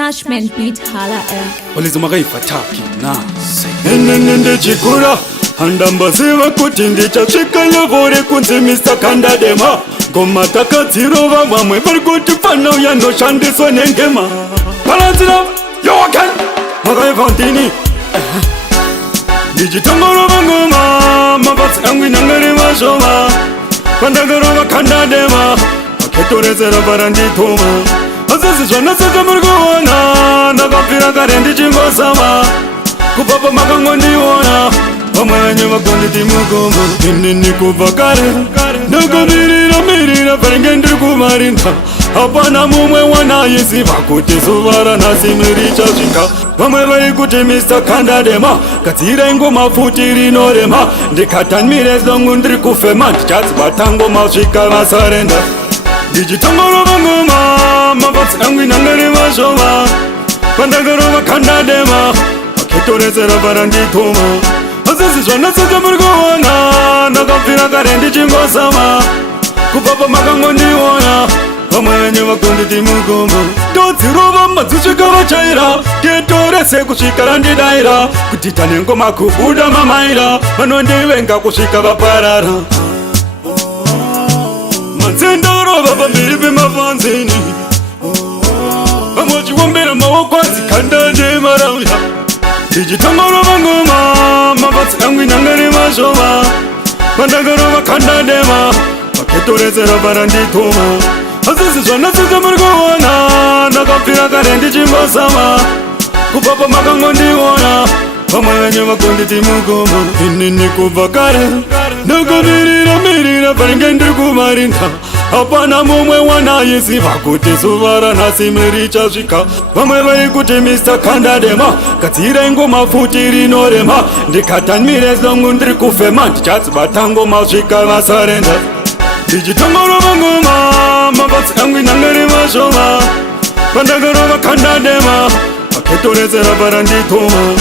Attachment beat hala Walizima kaifataki na Nende chikura Handamba siva kuti ndichasvika levore kunzi Mr. Kandadema Ngoma takadzirova vamwe vari kuti fana uyanoshandiswa nengema Balanzira yowakan Makaifantini Ndichitamorova ngoma Mabasi angu inangari vashoma Pandakarova Kandadema Maketorezera varanditoma Asasi zvanasaka muri kuona Ndakapfira kare ndichingosama Kupapa makangondiona Vamwe venyu vakonditi mugomba Inini kubva kare Ndakamirira parenge ndiri kumarinda Hapana mumwe wanaisiva kuti zuva ranhasi richasvika Vamwe vari kuti Mr. Kandadema Gadzira ingoma futi rinorema Ndikatanmire zongu ndiri kufema Ndichadzibata ngoma svika vasarenda Ndichitamorova ngoma Mabasi angu inangari vashoma Pandakarova Kandadema Maketorezera varanditoma Asasi zvanasaka muri kuona Ndakapfira kare ndichingosama Kupapa makangondiona Vamwe venyu vakonditi mugomba Ndodzirova madzisvika vachaira Nditorese kusvika randidaira Kuti tane ngoma kubuda mamaira Vanondivenga kusvika vaparara Manzendorova pamberi pemafanzini Vamwe vachiwombera maoko adzikandadema rauya Ndichitamorova ngoma Mabasi angu inangari vashoma Pandakarova Kandadema Maketorezera varanditoma Asasi zvanasaka muri kuona Ndakapfira kare ndichingosama Kupapa makangondiona Vamwe venyu vakonditi mugomba Inini kubva kare Ndakamirira parenge ndiri kumarinda Hapana mumwe wanaisiva kuti zuva ranhasi richasvika Vamwe vari kuti Mr. Kandadema Gadzira ingoma futi rinorema Ndikatanmire zongu ndiri kufema Ndichadzibata ngoma svika vasarenda Ndichitamorova ngoma Mabasi angu inangari vashoma Pandakarova Kandadema Maketorezera varanditoma